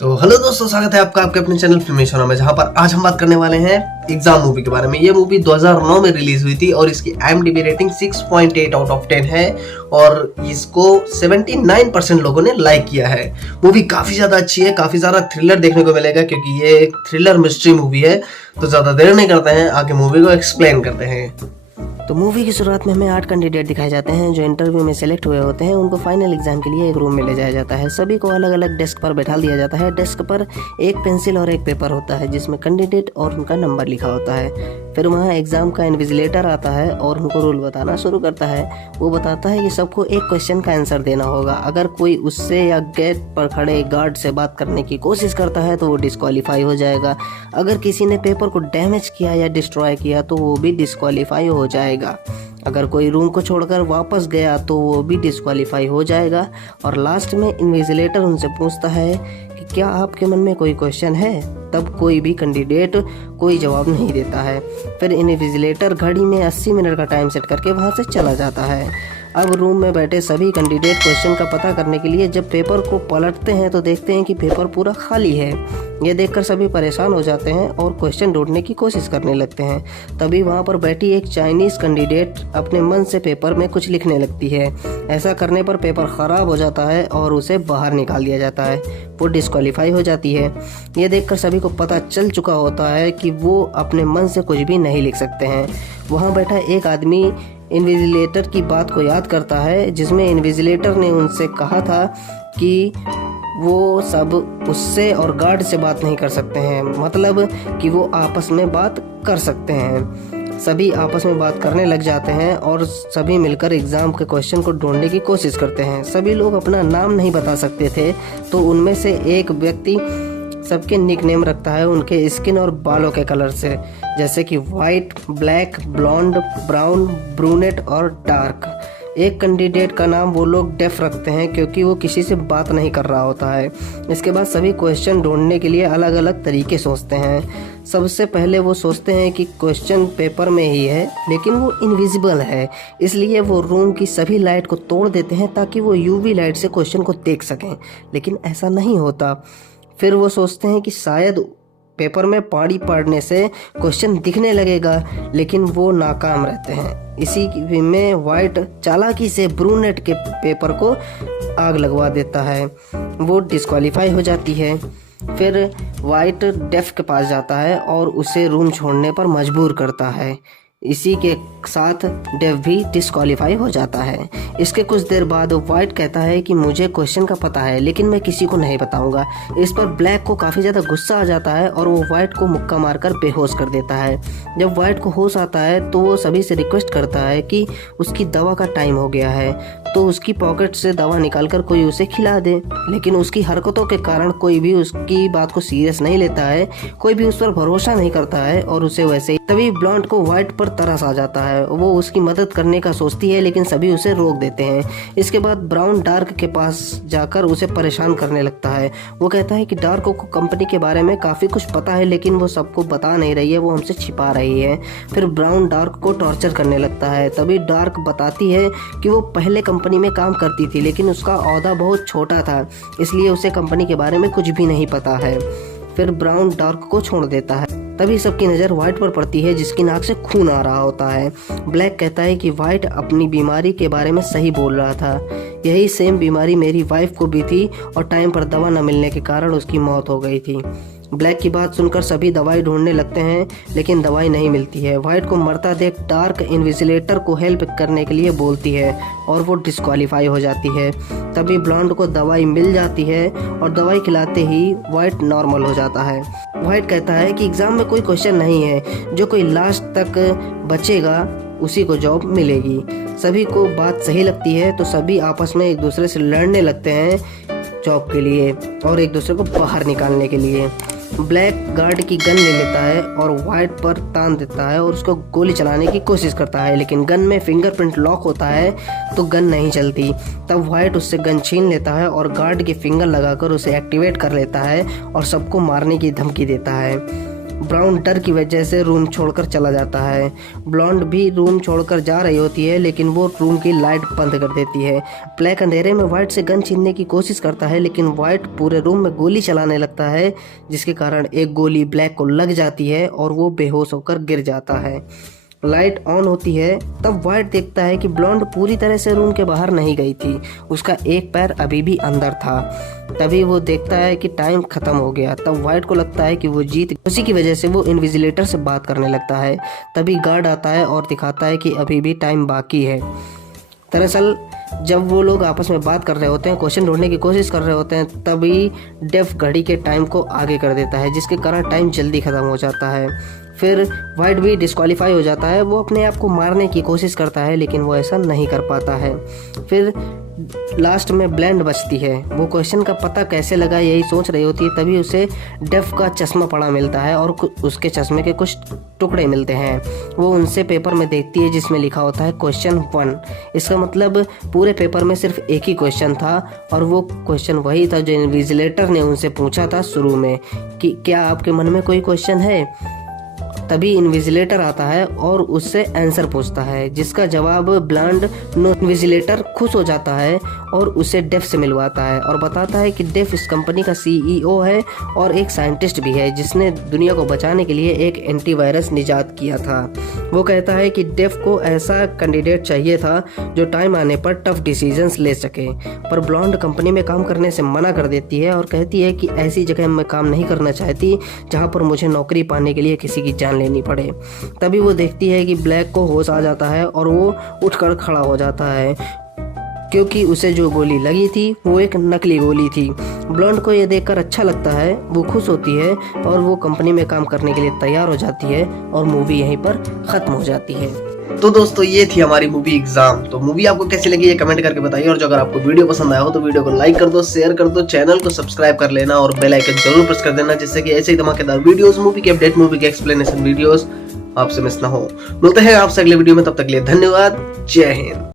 तो हेलो दोस्तों, स्वागत है आपका आपके अपने चैनल फिल्मेशन में, जहां पर आज हम बात करने वाले हैं एग्जाम मूवी के बारे में। ये मूवी 2009 में रिलीज हुई थी और इसकी IMDb रेटिंग 6.8 आउट ऑफ 10 है और इसको 79% लोगों ने लाइक किया है। मूवी काफी ज्यादा अच्छी है, काफी ज्यादा थ्रिलर देखने को मिलेगा क्योंकि ये एक थ्रिलर मिस्ट्री मूवी है। तो ज्यादा देर नहीं करते हैं, आगे मूवी को एक्सप्लेन करते हैं। तो मूवी की शुरुआत में हमें 8 कैंडिडेट दिखाए जाते हैं जो इंटरव्यू में सेलेक्ट हुए होते हैं। उनको फाइनल एग्जाम के लिए एक रूम में ले जाया जाता है। सभी को अलग अलग डेस्क पर बैठा दिया जाता है। डेस्क पर एक पेंसिल और एक पेपर होता है जिसमें कैंडिडेट और उनका नंबर लिखा होता है। फिर वहाँ एग्जाम का इन्विजिलेटर आता है और उनको रूल बताना शुरू करता है। वो बताता है कि सबको एक क्वेश्चन का आंसर देना होगा। अगर कोई उससे या गेट पर खड़े गार्ड से बात करने की कोशिश करता है तो वो डिस्क्वालीफाई हो जाएगा। अगर किसी ने पेपर को डैमेज किया या डिस्ट्रॉय किया तो वो भी डिस्क्वालीफाई हो जाएगा। अगर कोई रूम को छोड़कर वापस गया तो वो भी डिस्क्वालीफाई हो जाएगा। और लास्ट में इन्विजिलेटर उनसे पूछता है कि क्या आपके मन में कोई क्वेश्चन है। तब कोई भी कैंडिडेट कोई जवाब नहीं देता है। फिर इन्विजिलेटर घड़ी में 80 मिनट का टाइम सेट करके वहाँ से चला जाता है। अब रूम में बैठे सभी कैंडिडेट क्वेश्चन का पता करने के लिए जब पेपर को पलटते हैं तो देखते हैं कि पेपर पूरा खाली है। ये देखकर सभी परेशान हो जाते हैं और क्वेश्चन ढूंढने की कोशिश करने लगते हैं। तभी वहाँ पर बैठी एक चाइनीज़ कैंडिडेट अपने मन से पेपर में कुछ लिखने लगती है। ऐसा करने पर पेपर ख़राब हो जाता है और उसे बाहर निकाल दिया जाता है। वो डिस्क्वालीफाई हो जाती है। ये देखकर सभी को पता चल चुका होता है कि वो अपने मन से कुछ भी नहीं लिख सकते हैं। वहाँ बैठा एक आदमी इन्विजिलेटर की बात को याद करता है जिसमें इन्विजिलेटर ने उनसे कहा था कि वो सब उससे और गार्ड से बात नहीं कर सकते हैं, मतलब कि वो आपस में बात कर सकते हैं। सभी आपस में बात करने लग जाते हैं और सभी मिलकर एग्ज़ाम के क्वेश्चन को ढूंढने की कोशिश करते हैं। सभी लोग अपना नाम नहीं बता सकते थे तो उनमें से एक व्यक्ति सबके निकनेम रखता है उनके स्किन और बालों के कलर से, जैसे कि white, black, blonde, brown, brunette और डार्क। एक कैंडिडेट का नाम वो लोग डेफ रखते हैं क्योंकि वो किसी से बात नहीं कर रहा होता है। इसके बाद सभी क्वेश्चन ढूंढने के लिए अलग अलग तरीके सोचते हैं। सबसे पहले वो सोचते हैं कि क्वेश्चन पेपर में ही है लेकिन वो इनविजिबल है, इसलिए वो रूम की सभी लाइट को तोड़ देते हैं ताकि वो यूवी लाइट से क्वेश्चन को देख सकें, लेकिन ऐसा नहीं होता। फिर वो सोचते हैं कि शायद पेपर में पानी पड़ने से क्वेश्चन दिखने लगेगा, लेकिन वो नाकाम रहते हैं। इसी में वाइट चालाकी से ब्रूनेट के पेपर को आग लगवा देता है। वो डिस्क्वालीफाई हो जाती है। फिर वाइट डेफ के पास जाता है और उसे रूम छोड़ने पर मजबूर करता है। इसी के साथ डेव भी डिस्क्वालीफाई हो जाता है। इसके कुछ देर बाद वाइट कहता है कि मुझे क्वेश्चन का पता है लेकिन मैं किसी को नहीं बताऊंगा। इस पर ब्लैक को काफ़ी ज़्यादा गुस्सा आ जाता है और वो वाइट को मुक्का मारकर बेहोश कर देता है। जब वाइट को होश आता है तो वो सभी से रिक्वेस्ट करता है कि उसकी दवा का टाइम हो गया है तो उसकी पॉकेट से दवा निकालकर कोई उसे खिला दे, लेकिन उसकी हरकतों के कारण कोई भी उसकी बात को सीरियस नहीं लेता है, कोई भी उस पर भरोसा नहीं करता है और उसे वैसे ही। तभी ब्लॉन्ड को वाइट पर तरस आ जाता है। वो उसकी मदद करने का सोचती है लेकिन सभी उसे रोक देते हैं। इसके बाद ब्राउन डार्क के पास जाकर उसे परेशान करने लगता है। वो कहता है कि डार्क को कंपनी के बारे में काफ़ी कुछ पता है लेकिन वो सबको बता नहीं रही है, वो हमसे छिपा रही है। फिर ब्राउन डार्क को टॉर्चर करने लगता है। तभी डार्क बताती है कि वो पहले कंपनी में काम करती थी लेकिन उसका ओहदा बहुत छोटा था, इसलिए उसे कंपनी के बारे में कुछ भी नहीं पता है। फिर ब्राउन डार्क को छोड़ देता है। तभी सबकी नज़र वाइट पर पड़ती है जिसकी नाक से खून आ रहा होता है। ब्लैक कहता है कि वाइट अपनी बीमारी के बारे में सही बोल रहा था, यही सेम बीमारी मेरी वाइफ को भी थी और टाइम पर दवा न मिलने के कारण उसकी मौत हो गई थी। ब्लैक की बात सुनकर सभी दवाई ढूंढने लगते हैं लेकिन दवाई नहीं मिलती है। वाइट को मरता देख डार्क इन्विजिलेटर को हेल्प करने के लिए बोलती है और वो डिस्क्वालीफाई हो जाती है। तभी ब्लॉन्ड को दवाई मिल जाती है और दवाई खिलाते ही वाइट नॉर्मल हो जाता है। वाइट कहता है कि एग्ज़ाम में कोई क्वेश्चन नहीं है, जो कोई लास्ट तक बचेगा उसी को जॉब मिलेगी। सभी को बात सही लगती है तो सभी आपस में एक दूसरे से लड़ने लगते हैं जॉब के लिए और एक दूसरे को बाहर निकालने के लिए। ब्लैक गार्ड की गन ले लेता है और वाइट पर तान देता है और उसको गोली चलाने की कोशिश करता है, लेकिन गन में फिंगरप्रिंट लॉक होता है तो गन नहीं चलती। तब वाइट उससे गन छीन लेता है और गार्ड के फिंगर लगाकर उसे एक्टिवेट कर लेता है और सबको मारने की धमकी देता है। ब्राउन डर की वजह से रूम छोड़कर चला जाता है। ब्लॉन्ड भी रूम छोड़कर जा रही होती है लेकिन वो रूम की लाइट बंद कर देती है। ब्लैक अंधेरे में वाइट से गन छीनने की कोशिश करता है लेकिन वाइट पूरे रूम में गोली चलाने लगता है, जिसके कारण एक गोली ब्लैक को लग जाती है और वो बेहोश होकर गिर जाता है। लाइट ऑन होती है तब वाइट देखता है कि ब्लॉन्ड पूरी तरह से रूम के बाहर नहीं गई थी, उसका एक पैर अभी भी अंदर था। तभी वो देखता है कि टाइम खत्म हो गया। तब वाइट को लगता है कि वो जीत, उसी की वजह से वो इन्विजिलेटर से बात करने लगता है। तभी गार्ड आता है और दिखाता है कि अभी भी टाइम बाकी है। दरअसल जब वो लोग आपस में बात कर रहे होते हैं, क्वेश्चन ढूंढने की कोशिश कर रहे होते हैं, तभी डेफ घड़ी के टाइम को आगे कर देता है, जिसके कारण टाइम जल्दी ख़त्म हो जाता है। फिर वाइट भी डिस्क्वालीफाई हो जाता है। वो अपने आप को मारने की कोशिश करता है लेकिन वो ऐसा नहीं कर पाता है। फिर लास्ट में ब्लेंड बचती है। वो क्वेश्चन का पता कैसे लगा यही सोच रही होती है, तभी उसे डेफ का चश्मा पड़ा मिलता है और उसके चश्मे के कुछ टुकड़े मिलते हैं। वो उनसे पेपर में देखती है जिसमें लिखा होता है क्वेश्चन 1। इसका मतलब पूरे पेपर में सिर्फ एक ही क्वेश्चन था और वो क्वेश्चन वही था जो इन्विजिलेटर ने उनसे पूछा था शुरू में कि क्या आपके मन में कोई क्वेश्चन है। तभी इन्विजिलेटर आता है और उससे आंसर पूछता है, जिसका जवाब ब्लॉन्ड इन्विजिलेटर खुश हो जाता है और उसे डेफ से मिलवाता है और बताता है कि डेफ इस कंपनी का CEO है और एक साइंटिस्ट भी है जिसने दुनिया को बचाने के लिए एक एंटीवायरस निजात किया था। वो कहता है कि डेफ को ऐसा कैंडिडेट चाहिए था जो टाइम आने पर टफ डिसीजंस ले सके, पर ब्लॉन्ड कंपनी में काम करने से मना कर देती है और कहती है कि ऐसी जगह मैं काम नहीं करना चाहती जहाँ पर मुझे नौकरी पाने के लिए किसी की जान लेनी पड़े। तभी वो देखती है कि ब्लैक को होश आ जाता है और वो उठकर खड़ा हो जाता है क्योंकि उसे जो गोली लगी थी वो एक नकली गोली थी। ब्लॉन्ड को ये देखकर अच्छा लगता है, वो खुश होती है और वो कंपनी में काम करने के लिए तैयार हो जाती है और मूवी यहीं पर खत्म हो जाती है। तो दोस्तों ये थी हमारी मूवी एग्जाम। तो मूवी आपको कैसी लगी ये कमेंट करके बताइए, और जो अगर आपको वीडियो पसंद आया हो तो वीडियो को लाइक कर दो, शेयर कर दो, चैनल को सब्सक्राइब कर लेना और बेल आइकन जरूर प्रेस कर देना, जिससे कि ऐसे ही धमाकेदार वीडियोस, मूवी के अपडेट, मूवी के एक्सप्लेनेशन वीडियोस आपसे मिस ना हो। मिलते हैं आपसे अगले वीडियो में, तब तक के लिए धन्यवाद। जय हिंद।